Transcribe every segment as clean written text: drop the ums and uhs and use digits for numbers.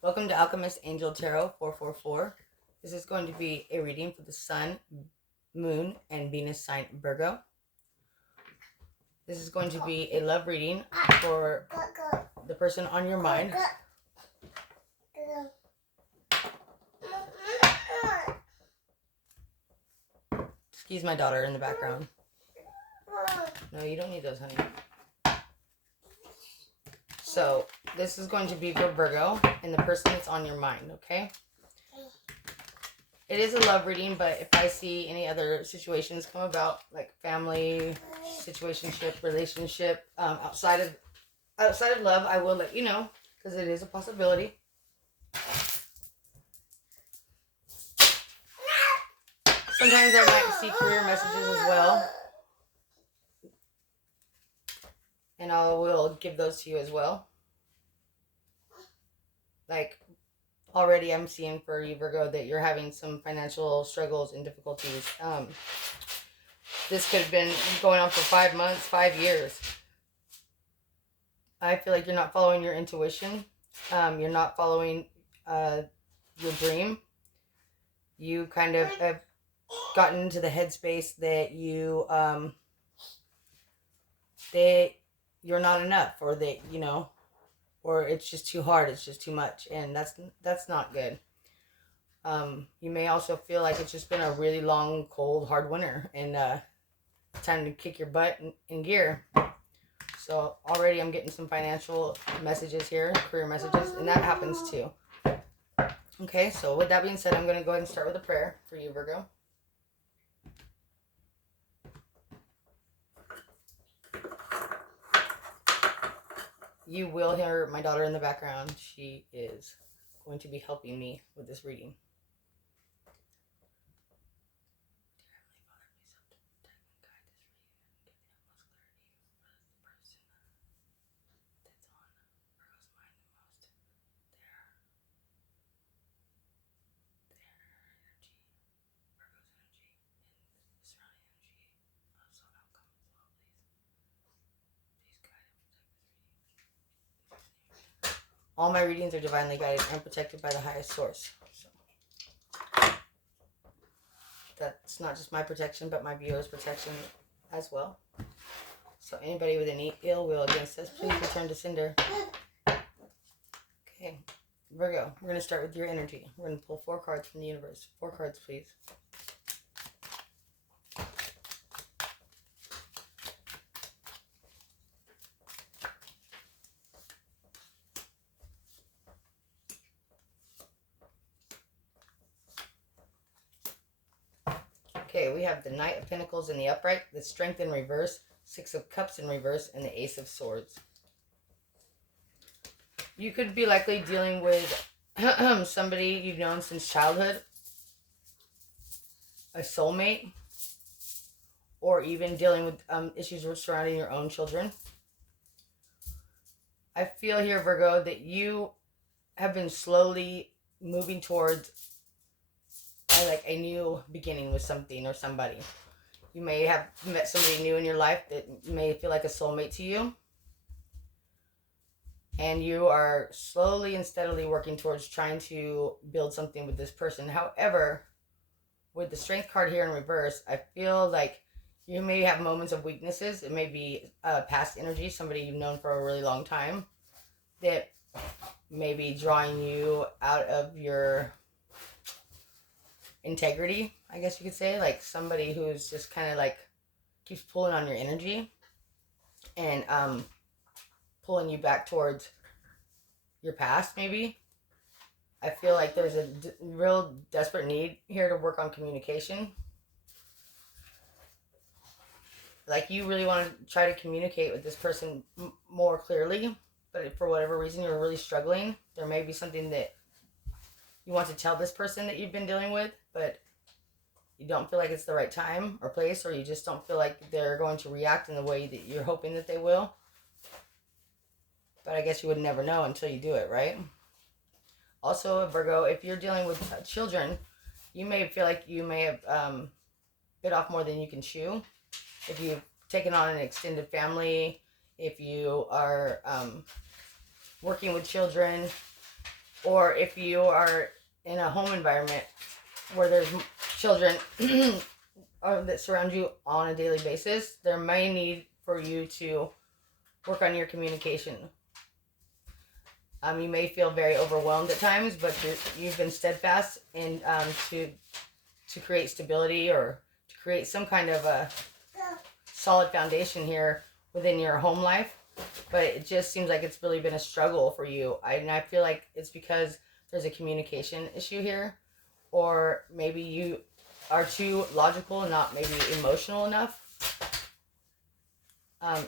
Welcome to Alchemist Angel Tarot 444. This is going to be a reading for the Sun, Moon, and Venus sign Virgo. This is going to be a love reading for the person on your mind. Excuse my daughter in the background. No, you don't need those, honey. So, this is going to be for Virgo and the person that's on your mind, okay? It is a love reading, but if I see any other situations come about, like family, situationship, relationship, outside of love, I will let you know, because it is a possibility. Sometimes I might see career messages as well. And I will give those to you as well. Like, already I'm seeing for you, Virgo, that you're having some financial struggles and difficulties. This could have been going on for 5 months, 5 years. I feel like you're not following your intuition. You're not following your dream. You kind of have gotten into the headspace that that you're not enough, or that, or it's just too hard, it's just too much, and that's not good. You may also feel like it's just been a really long, cold, hard winter, and time to kick your butt in gear. So already I'm getting some financial messages here, career messages, and that happens too. Okay, so with that being said, I'm going to go ahead and start with a prayer for you, Virgo. You will hear my daughter in the background. She is going to be helping me with this reading. All my readings are divinely guided and protected by the highest source. So that's not just my protection, but my viewers' protection as well. So anybody with any ill will against us, please return to sender. Okay, Virgo, we're going to start with your energy. We're going to pull 4 cards from the universe. 4 cards, please. Okay, we have the Knight of Pentacles in the upright, the Strength in reverse, 6 of Cups in reverse, and the Ace of Swords. You could be likely dealing with somebody you've known since childhood, a soulmate, or even dealing with issues surrounding your own children. I feel here, Virgo, that you have been slowly moving towards like a new beginning with something or somebody. You may have met somebody new in your life that may feel like a soulmate to you. And you are slowly and steadily working towards trying to build something with this person. However, with the Strength card here in reverse, I feel like you may have moments of weaknesses. It may be past energy, somebody you've known for a really long time, that may be drawing you out of your integrity, I guess you could say. Like somebody who's just kind of like keeps pulling on your energy and pulling you back towards your past, maybe. I feel like there's a real desperate need here to work on communication. Like you really want to try to communicate with this person more clearly, but for whatever reason you're really struggling. There may be something that you want to tell this person that you've been dealing with, but you don't feel like it's the right time or place, or you just don't feel like they're going to react in the way that you're hoping that they will. But I guess you would never know until you do it, right? Also, Virgo, if you're dealing with children, you may feel like you may have bit off more than you can chew. If you've taken on an extended family, if you are working with children, or if you are in a home environment where there's children that surround you on a daily basis, there may need for you to work on your communication. You may feel very overwhelmed at times, but you've been steadfast in to create stability or to create some kind of a solid foundation here within your home life. But it just seems like it's really been a struggle for you. I feel like it's because there's a communication issue here, or maybe you are too logical and not maybe emotional enough.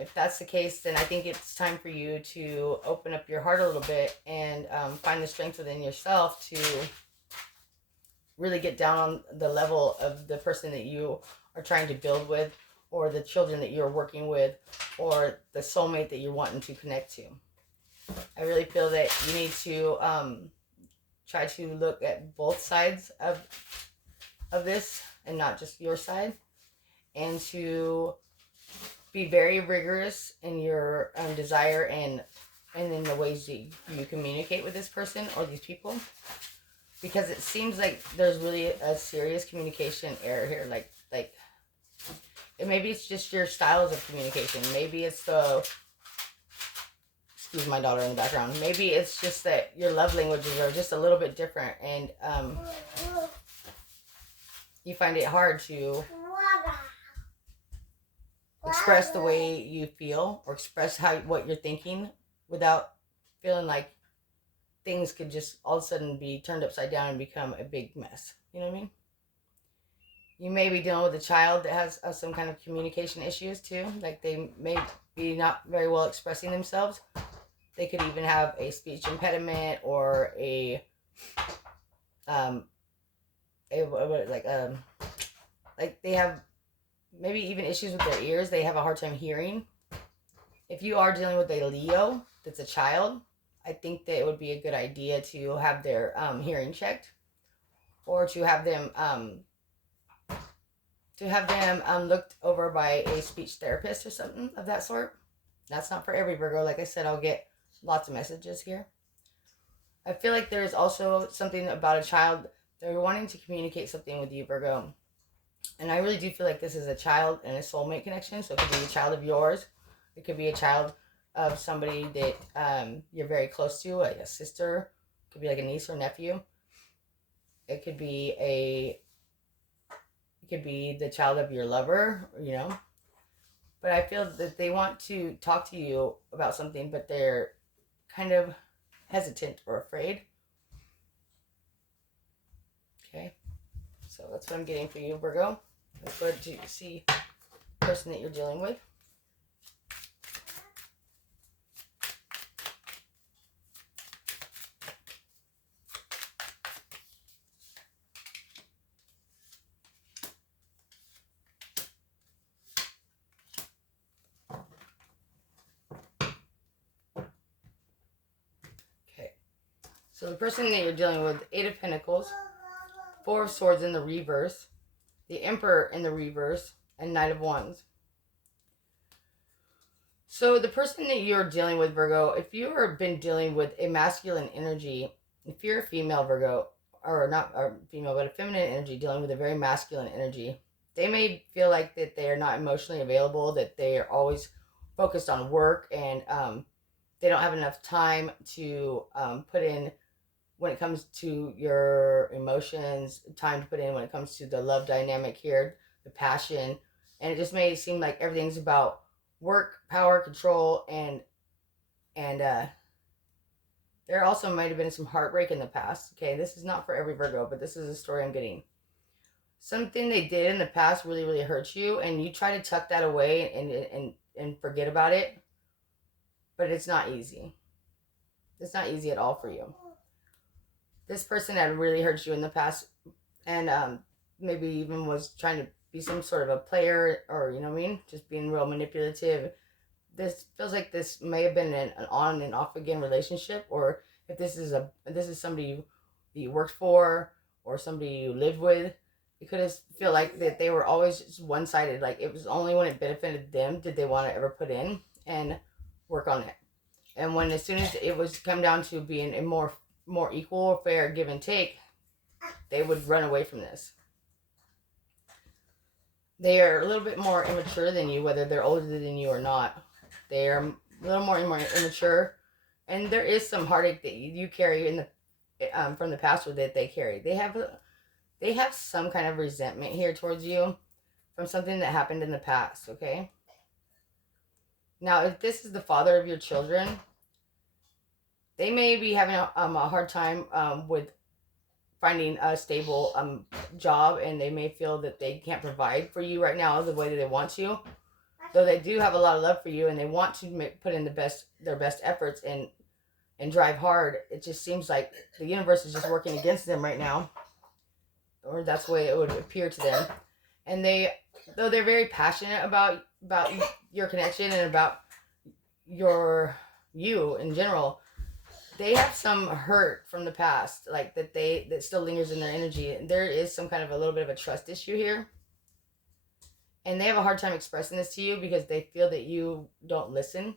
If that's the case, then I think it's time for you to open up your heart a little bit and find the strength within yourself to really get down on the level of the person that you are trying to build with, or the children that you're working with, or the soulmate that you're wanting to connect to. I really feel that you need to try to look at both sides of this and not just your side, and to be very rigorous in your desire and in the ways that you communicate with this person or these people, because it seems like there's really a serious communication error here. Like maybe it's just your styles of communication. Maybe it's excuse my daughter in the background. Maybe it's just that your love languages are just a little bit different, and you find it hard to express the way you feel or express what you're thinking without feeling like things could just all of a sudden be turned upside down and become a big mess. You know what I mean? You may be dealing with a child that has some kind of communication issues too. Like they may be not very well expressing themselves. They could even have a speech impediment or like they have maybe even issues with their ears. They have a hard time hearing. If you are dealing with a Leo that's a child, I think that it would be a good idea to have their hearing checked, or to have them looked over by a speech therapist or something of that sort. That's not for every Virgo. Like I said, I'll get lots of messages here. I feel like there's also something about a child. They're wanting to communicate something with you, Virgo. And I really do feel like this is a child and a soulmate connection. So it could be a child of yours. It could be a child of somebody that you're very close to, like a sister. It could be like a niece or nephew. It could be the child of your lover, you know. But I feel that they want to talk to you about something, but they're kind of hesitant or afraid. Okay. So that's what I'm getting for you, Virgo. Let's go to see the person that you're dealing with. Okay. So the person that you're dealing with, 8 of Pentacles, 4 of Swords in the reverse, the Emperor in the reverse, and Knight of Wands. So the person that you're dealing with, Virgo, if you've been dealing with a masculine energy, if you're a female Virgo, or not or female, but a feminine energy dealing with a very masculine energy, they may feel like that they are not emotionally available, that they are always focused on work, and they don't have enough time to put in when it comes to your emotions, time to put in when it comes to the love dynamic here, the passion. And it just may seem like everything's about work, power, control, and there also might have been some heartbreak in the past. Okay, this is not for every Virgo, but this is a story I'm getting. Something they did in the past really, really hurt you, and you try to tuck that away and forget about it, but it's not easy. It's not easy at all for you. This person had really hurt you in the past, and maybe even was trying to be some sort of a player, or, you know what I mean, just being real manipulative. This feels like this may have been an on and off again relationship, or if this is somebody you worked for or somebody you lived with, it could have feel like that they were always just one-sided. Like it was only when it benefited them did they want to ever put in and work on it. And when, as soon as it was come down to being a more equal, fair give and take, they would run away from this. They are a little bit more immature than you, whether they're older than you or not. They are a little more immature, and there is some heartache that you carry in the from the past that they carry. They have some kind of resentment here towards you from something that happened in the past. Okay. Now, if this is the father of your children, they may be having a hard time with finding a stable job, and they may feel that they can't provide for you right now the way that they want to. Though they do have a lot of love for you, and they want to put in their best efforts and drive hard. It just seems like the universe is just working against them right now, or that's the way it would appear to them. And though they're very passionate about your connection and about you in general, they have some hurt from the past, like that still lingers in their energy. And there is some kind of a little bit of a trust issue here. And they have a hard time expressing this to you because they feel that you don't listen.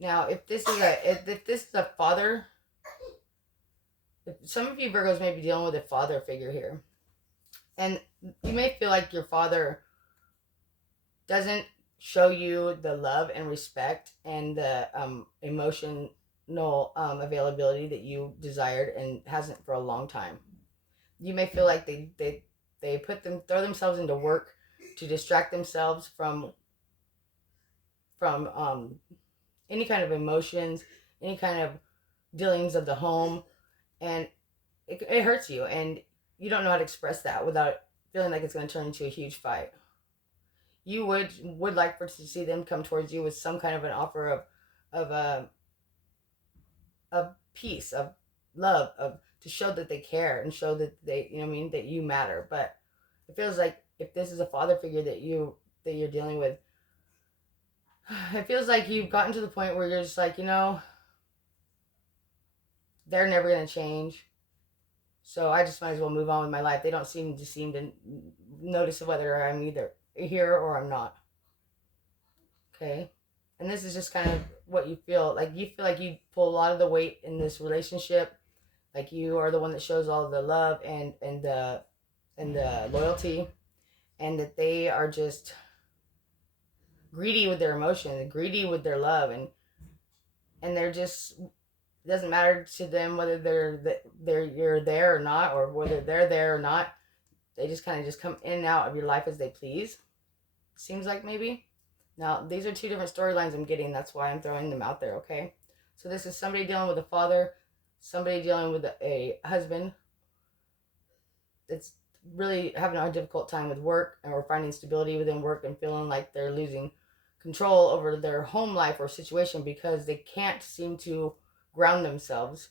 Now, if this is a father, some of you Virgos may be dealing with a father figure here. And you may feel like your father doesn't show you the love and respect and the emotional availability that you desired, and hasn't for a long time. You may feel like they throw themselves into work to distract themselves from any kind of emotions, any kind of dealings of the home, and it hurts you, and you don't know how to express that without feeling like it's going to turn into a huge fight. You would like to see them come towards you with some kind of an offer of peace, of love, to show that they care and show that they, that you matter. But it feels like if this is a father figure that you're dealing with, it feels like you've gotten to the point where you're just like, they're never going to change. So I just might as well move on with my life. They don't seem to notice whether I'm either here or I'm not. Okay. And this is just kind of what you feel. Like you feel like you pull a lot of the weight in this relationship. Like you are the one that shows all of the love and the loyalty. And that they are just greedy with their emotion, greedy with their love, and they're just, it doesn't matter to them whether you're there or not, or whether they're there or not. They just kind of just come in and out of your life as they please. Seems like maybe. Now, these are two different storylines I'm getting. That's why I'm throwing them out there, okay? So this is somebody dealing with a father, somebody dealing with a husband that's really having a difficult time with work, or finding stability within work, and feeling like they're losing control over their home life or situation because they can't seem to ground themselves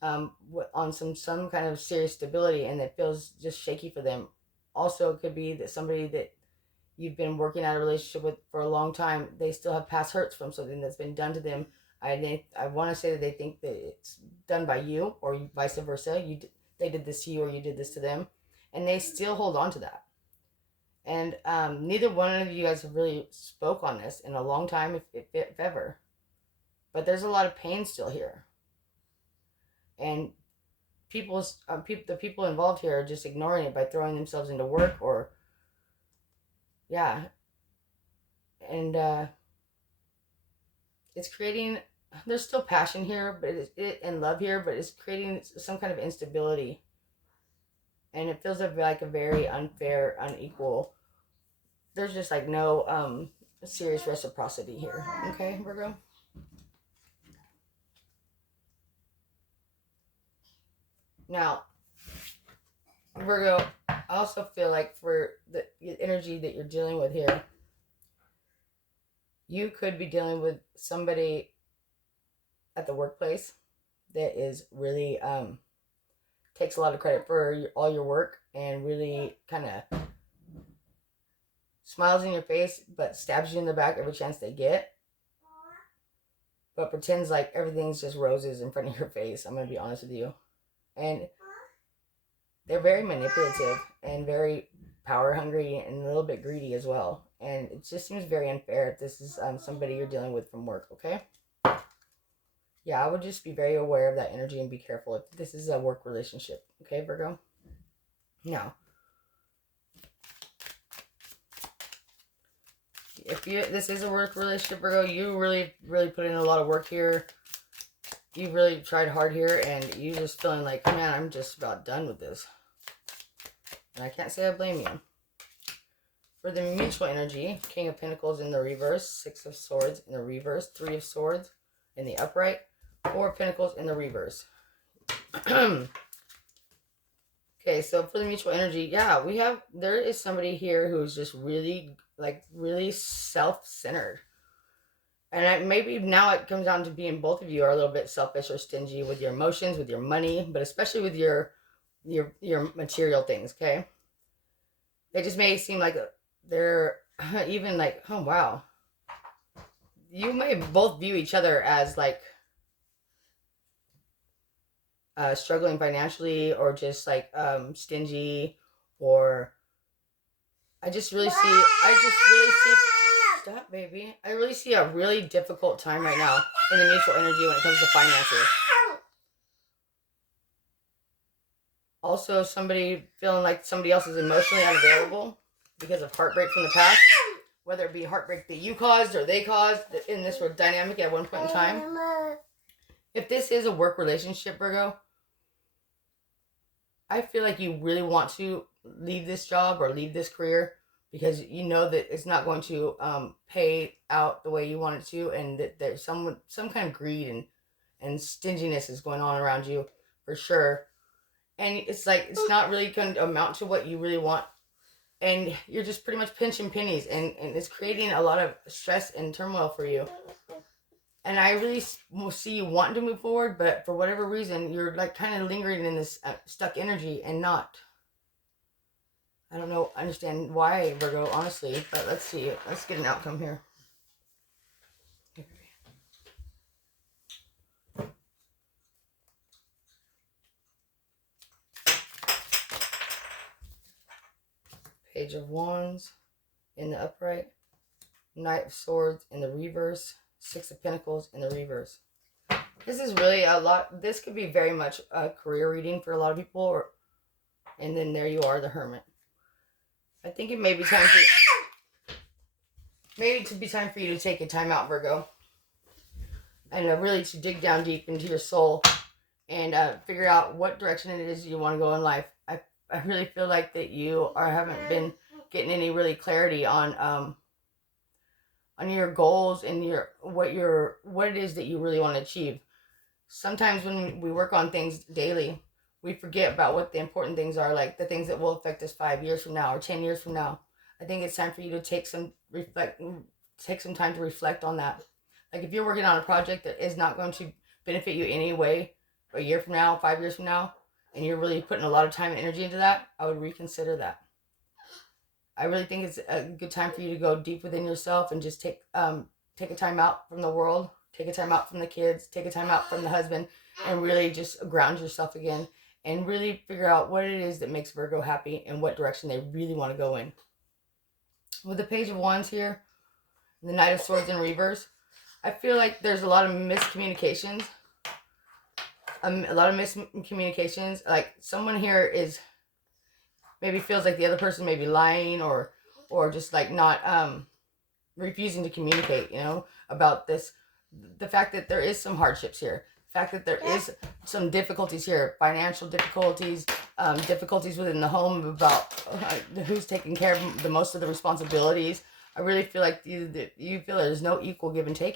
on some kind of serious stability, and it feels just shaky for them. Also, it could be that somebody that you've been working out a relationship with for a long time, they still have past hurts from something that's been done to them. I want to say that they think that it's done by you, or vice versa. They did this to you, or you did this to them, and they still hold on to that. And neither one of you guys have really spoke on this in a long time, if ever. But there's a lot of pain still here, and the people involved here are just ignoring it by throwing themselves into work, or and it's creating. There's still passion here, but and love here, but it's creating some kind of instability, and it feels like a very unfair, unequal. There's just like no serious reciprocity here. Okay, Virgo. Now, Virgo, I also feel like for the energy that you're dealing with here, you could be dealing with somebody at the workplace that is really takes a lot of credit for all your work, and really kind of smiles in your face but stabs you in the back every chance they get, but pretends like everything's just roses in front of your face. I'm going to be honest with you. And they're very manipulative and very power hungry and a little bit greedy as well. And it just seems very unfair if this is somebody you're dealing with from work, okay? Yeah, I would just be very aware of that energy and be careful if this is a work relationship, okay, Virgo? Now, if this is a work relationship, Virgo, you really put in a lot of work here. You really tried hard here, and you just feeling like, man, I'm just about done with this. And I can't say I blame you. For the mutual energy, King of Pentacles in the reverse, 6 of Swords in the reverse, 3 of Swords in the upright, 4 of Pentacles in the reverse. Okay, so for the mutual energy, yeah, there is somebody here who's just really self-centered. And maybe now it comes down to being both of you are a little bit selfish or stingy with your emotions, with your money, but especially with your material things, okay? It just may seem like they're even like, oh, wow. You may both view each other as like struggling financially or just like stingy, or I just really see stop, baby. I really see a really difficult time right now in the mutual energy when it comes to finances. Also, somebody feeling like somebody else is emotionally unavailable because of heartbreak from the past, whether it be heartbreak that you caused or they caused in this dynamic at one point in time. If this is a work relationship, Virgo, I feel like you really want to leave this job or leave this career because you know that it's not going to pay out the way you want it to, and that there's some kind of greed and stinginess is going on around you for sure. And it's like it's not really going to amount to what you really want, and you're just pretty much pinching pennies, and it's creating a lot of stress and turmoil for you. And I really see you wanting to move forward, but for whatever reason, you're like kind of lingering in this stuck energy and not. I don't know, understand why, Virgo, honestly, but let's see. Let's get an outcome here. Page of Wands in the upright, Knight of Swords in the reverse, 6 of Pentacles in the reverse. This is really a lot. This could be very much a career reading for a lot of people. And then there you are, the Hermit. I think it may be time for you to take a time out, Virgo. And really to dig down deep into your soul and figure out what direction it is you want to go in life. I really feel like that you haven't been getting any really clarity on your goals and what it is that you really want to achieve. Sometimes when we work on things daily, we forget about what the important things are, like the things that will affect us 5 years from now or 10 years from now. I think it's time for you to take some time to reflect on that. Like if you're working on a project that is not going to benefit you anyway, a year from now, 5 years from now, and you're really putting a lot of time and energy into that, I would reconsider that. I really think it's a good time for you to go deep within yourself and just take a time out from the world, take a time out from the kids, take a time out from the husband, and really just ground yourself again and really figure out what it is that makes Virgo happy and what direction they really want to go in. With the Page of Wands here, the Knight of Swords in reverse, I feel like there's a lot of miscommunications. Like someone here is maybe feels like the other person may be lying or just like not refusing to communicate, about this. The fact that there is some hardships here, the fact that there is some difficulties here, financial difficulties, difficulties within the home about who's taking care of the most of the responsibilities. I really feel like you feel there's no equal give and take